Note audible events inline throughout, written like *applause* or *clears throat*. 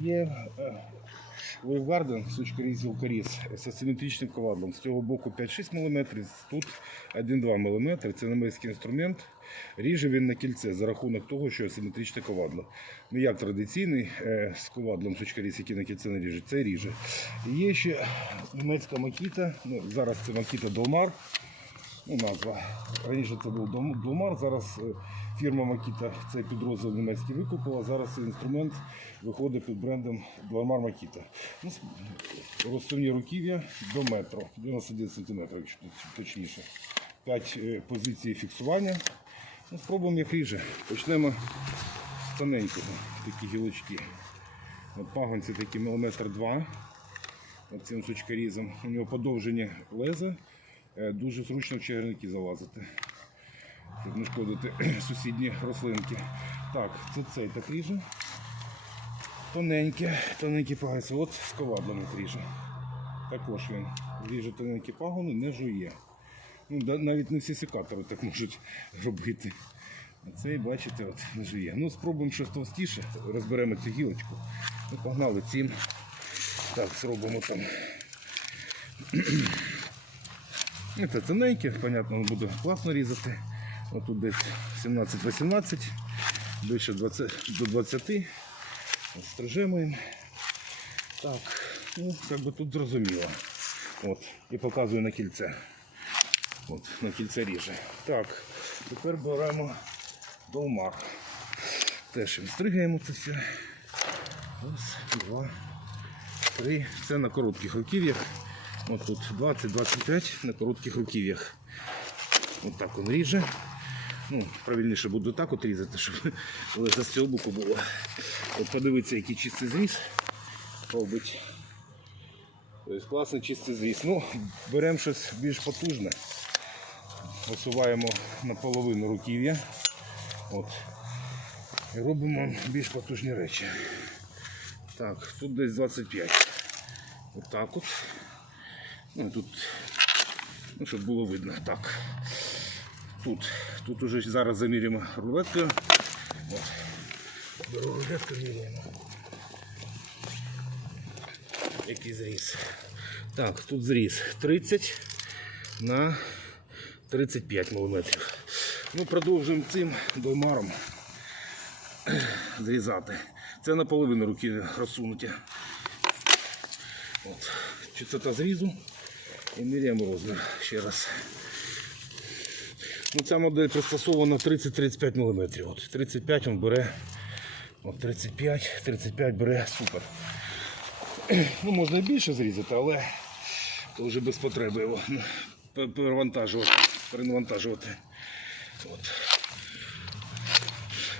Є Wavegardен, сучка різів коріз з асиметричним ковадлом. З цього боку 5-6 мм, тут 1-2 мм. Це немецький інструмент. Ріже він на кільце за рахунок того, що асиметричне ковадло. Не як традиційний е, з ковадлом сучкаріз, який на кільце не ріже, це ріже. Є ще німецька макіта. Ну, зараз це макіта Долмар. Ну, назва. Раніше це був Долмар, зараз е, фірма Макіта цей підрозділ німецький викупила. Зараз цей інструмент виходить під брендом Долмар Макіта. Ну, розсувні руків'я до метру, 91 см, якщо точніше. 5 позицій фіксування. Ну, спробуємо як ріже. Почнемо з тоненького, такі гілочки. От пагонці такі міліметр два цим сучкарізом. У нього подовження леза. Е, Дуже зручно в чагарники залазити, щоб не шкодити *clears throat* сусідні рослинки. Так, це цей так ріже. Тоненьке, тоненькі пагонці. От з ковадлами ріже. Також він ріже тоненькі пагони, не жує. Ну, навіть не всі секатори так можуть *laughs* робити. А цей, бачите, от не жує. Ну, спробуємо щось товстіше, розберемо цю гілочку. Ну, погнали цим. Так, зробимо там. *clears throat* Ну, Це тоненьке, понятно, буде класно різати. Отут десь 17-18, більше 20, до 20. Стрижемо. Так, ну, як би тут зрозуміло. От, і показую на кільце. От, на кільце ріже. Так, тепер беремо долмар. Теж їм стригаємо це все. Раз, два, три. Це на коротких руків'ях. От тут 20-25 на коротких руків'ях. От так він ріже. Ну, правильніше буду так от різати, щоб леза з цього боку було. От подивіться, який чистий зріз. Тобто класний чистий зріз. Ну, беремо щось більш потужне. Висуваємо наполовину руків'я. От. І робимо більш потужні речі. Так, тут десь 25. Отак от. Ну, тут, ну, щоб було видно. Так. Тут. Тут уже зараз замірюємо рулеткою. Беру рулетку, міряємо. Який зріз. Так, тут зріз 30 на 35 мм. Ну, продовжуємо цим долмаром зрізати. Це наполовину руки розсунуті. От. Частота зрізу і міряємо розмір ще раз. Ну, ця модель пристосована 30-35 мм. От 35 він бере. От 35, 35 бере супер. Ну, можна і більше зрізати, але то вже без потреби його перевантажувати, перенавантажувати. От.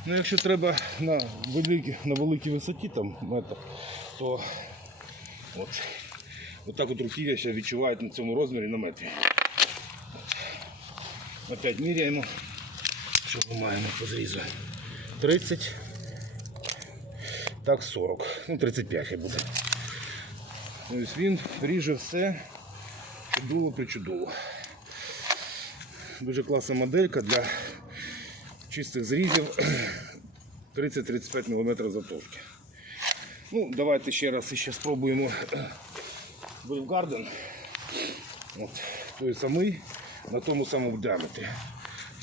Ну, якщо треба на великій, на великій висоті, там метр, то от, отак от руків'я ще відчувають на цьому розмірі на метрі. Опять міряємо, що ми маємо по зрізу. 30, так 40, ну 35 хай буде. Ось він ріже все чудово причудово. Дуже класна моделька для чистих зрізів 30-35 мм затовшки. Ну, давайте ще раз ще спробуємо Wavegardен. От, той самий на тому самому діаметрі.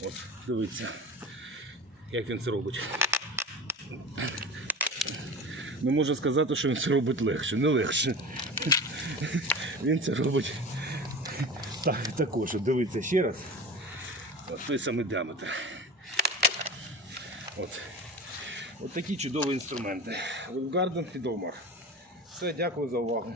От, дивіться, як він це робить. Не можу сказати, що він це робить легше, не легше. Він це робить так, також. Дивіться ще раз. От той самий діаметр. От. От такі чудові інструменти. Wavegardен і Долмар. Все, дякую за увагу.